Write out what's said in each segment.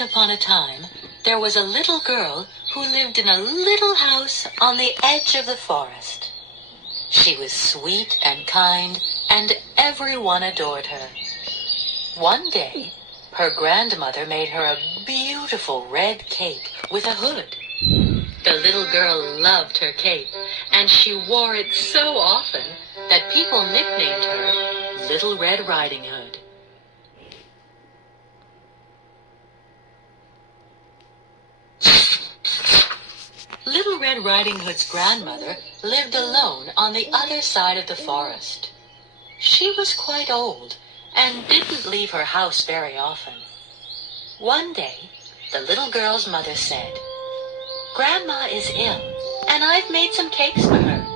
Once upon a time, there was a little girl who lived in a little house on the edge of the forest. She was sweet and kind, and everyone adored her. One day, her grandmother made her a beautiful red cape with a hood. The little girl loved her cape, and she wore it so often that people nicknamed her Little Red Riding Hood. Little Red Riding Hood's grandmother lived alone on the other side of the forest. She was quite old and didn't leave her house very often. One day, the little girl's mother said, "Grandma is ill, and I've made some cakes for her.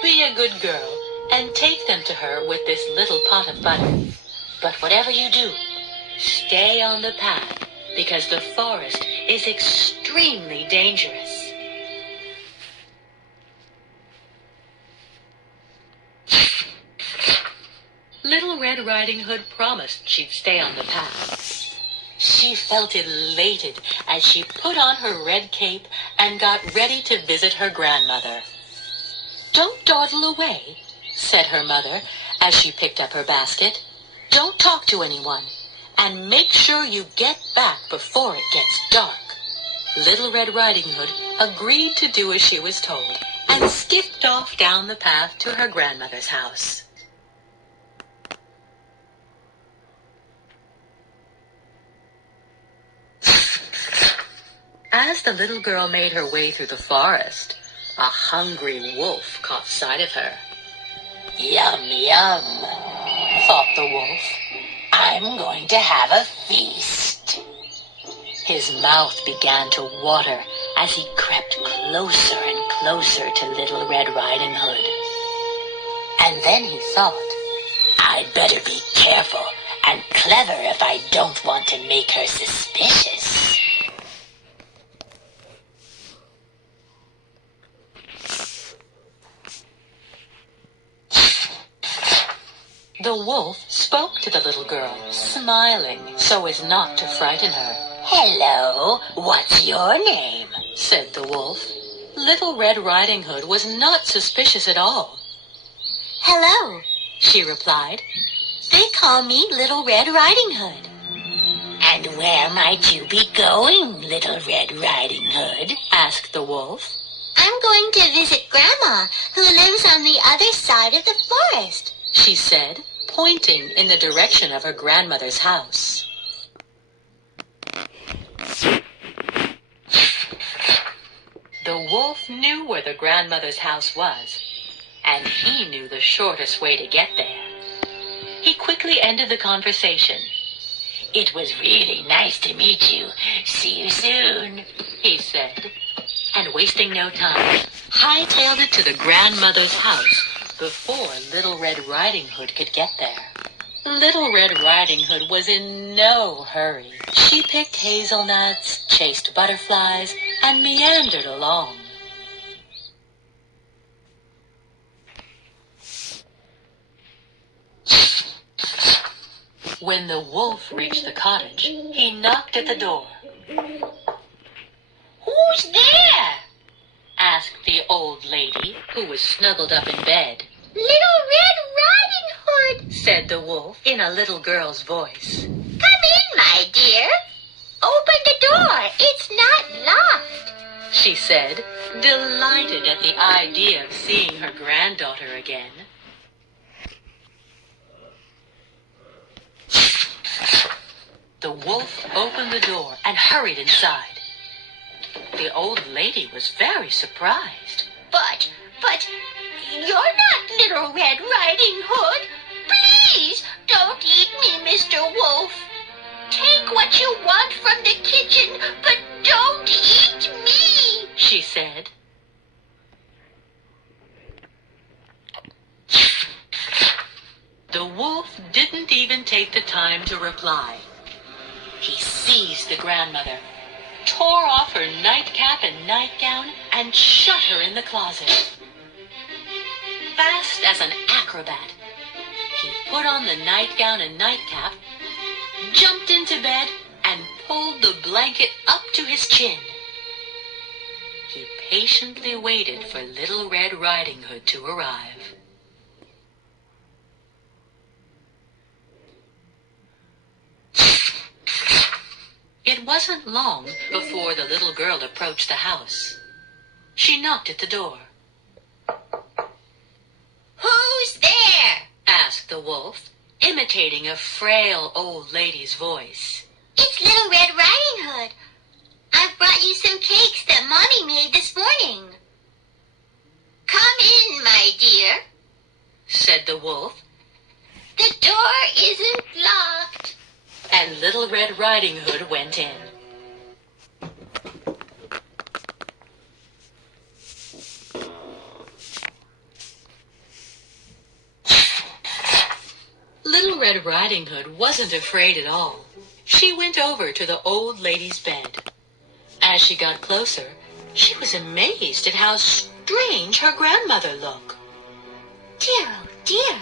Be a good girl and take them to her with this little pot of butter. But whatever you do, stay on the path, because the forest is extremely dangerous." Little Red Riding Hood promised she'd stay on the path. She felt elated as she put on her red cape and got ready to visit her grandmother. "Don't dawdle away," said her mother as she picked up her basket. "Don't talk to anyone, and make sure you get back before it gets dark." Little Red Riding Hood agreed to do as she was told and skipped off down the path to her grandmother's house. As the little girl made her way through the forest, a hungry wolf caught sight of her. "Yum, yum," thought the wolf. "I'm going to have a feast." His mouth began to water as he crept closer and closer to Little Red Riding Hood. And then he thought, "I'd better be careful and clever if I don't want to make her suspicious." The wolf spoke to the little girl, smiling so as not to frighten her. "Hello, what's your name?" said the wolf. Little Red Riding Hood was not suspicious at all. "Hello," she replied. "They call me Little Red Riding Hood." "And where might you be going, Little Red Riding Hood?" asked the wolf. "I'm going to visit Grandma, who lives on the other side of the forest," she said, pointing in the direction of her grandmother's house. The wolf knew where the grandmother's house was, and he knew the shortest way to get there. He quickly ended the conversation. "It was really nice to meet you. See you soon," he said, and wasting no time, hightailed it to the grandmother's house before Little Red Riding Hood could get there. Little Red Riding Hood was in no hurry. She picked hazelnuts, chased butterflies, and meandered along. When the wolf reached the cottage, he knocked at the door. "Who's there?" asked the old lady, who was snuggled up in bed. "Little Red Riding Hood," said the wolf in a little girl's voice. "Come in, my dear. Open the door. It's not locked," she said, delighted at the idea of seeing her granddaughter again. The wolf opened the door and hurried inside. The old lady was very surprised. But, you're not Little Red Riding Hood. Please, don't eat me, Mr. Wolf. Take what you want from the kitchen, but don't eat me," she said. The wolf didn't even take the time to reply. He seized the grandmother, tore off her nightcap and nightgown, and shut her in the closet. Fast as an acrobat, he put on the nightgown and nightcap, jumped into bed, and pulled the blanket up to his chin. He patiently waited for Little Red Riding Hood to arrive. It wasn't long before the little girl approached the house. She knocked at the door. "Who's there?" asked the wolf, imitating a frail old lady's voice. "It's Little Red Riding Hood. I've brought you some cakes that Mommy made this morning." "Come in, my dear," said the wolf. "The door isn't locked." And Little Red Riding Hood went in. Little Red Riding Hood wasn't afraid at all. She went over to the old lady's bed. As she got closer, she was amazed at how strange her grandmother looked. "Dear, oh dear,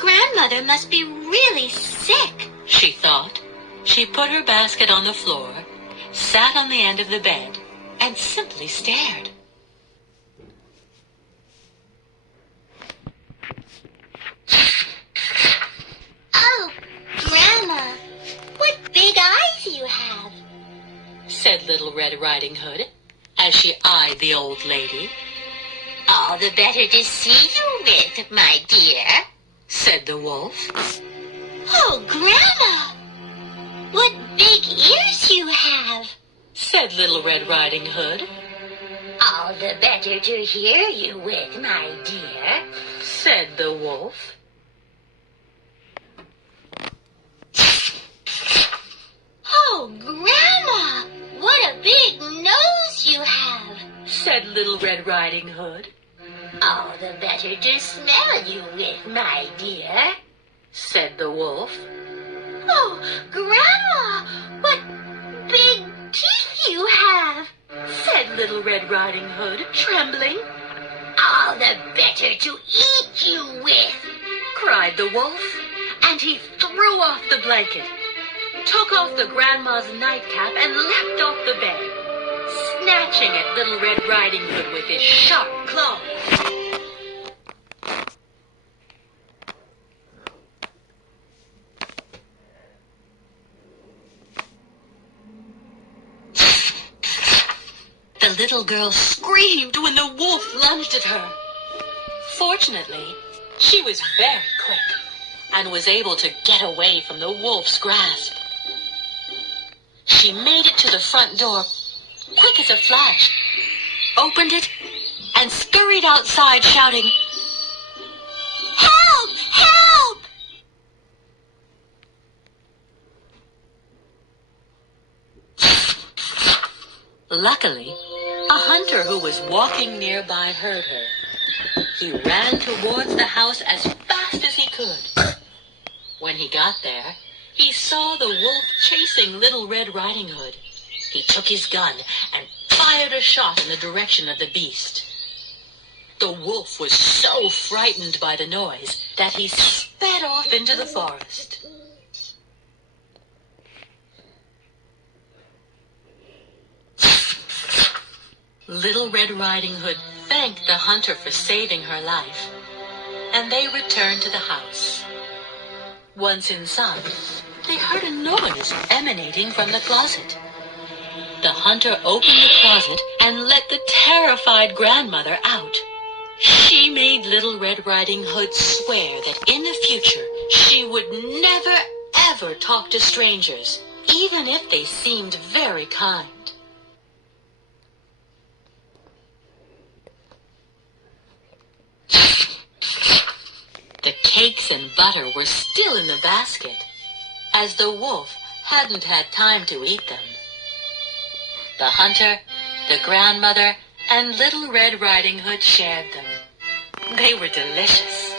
Grandmother must be really sick," she thought. She put her basket on the floor, sat on the end of the bed, and simply stared. "Oh, Grandma, what big eyes you have," said Little Red Riding Hood, as she eyed the old lady. "All the better to see you with, my dear," said the wolf. "Oh, Grandma, what big ears you have," said Little Red Riding Hood. "All the better to hear you with, my dear," said the wolf. "Oh, Grandma, what a big nose you have," said Little Red Riding Hood. "All the better to smell you with, my dear," said the wolf. "Oh, Grandma, what big teeth you have," said Little Red Riding Hood, trembling. "All the better to eat you with," cried the wolf, and he threw off the blanket, took off the grandma's nightcap, and leapt off the bed, snatching at Little Red Riding Hood with his sharp claws. The little girl screamed when the wolf lunged at her. Fortunately, she was very quick and was able to get away from the wolf's grasp. She made it to the front door, quick as a flash, opened it, and scurried outside shouting, "Help! Help!" Luckily, a hunter who was walking nearby heard her. He ran towards the house as fast as he could. When he got there, he saw the wolf chasing Little Red Riding Hood. He took his gun and fired a shot in the direction of the beast. The wolf was so frightened by the noise that he sped off into the forest. Little Red Riding Hood thanked the hunter for saving her life, and they returned to the house. Once inside, they heard a noise emanating from the closet. The hunter opened the closet and let the terrified grandmother out. She made Little Red Riding Hood swear that in the future she would never, ever talk to strangers, even if they seemed very kind. The cakes and butter were still in the basket, as the wolf hadn't had time to eat them. The hunter, the grandmother, and Little Red Riding Hood shared them. They were delicious.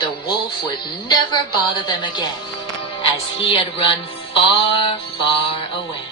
The wolf would never bother them again, as he had run far, far away.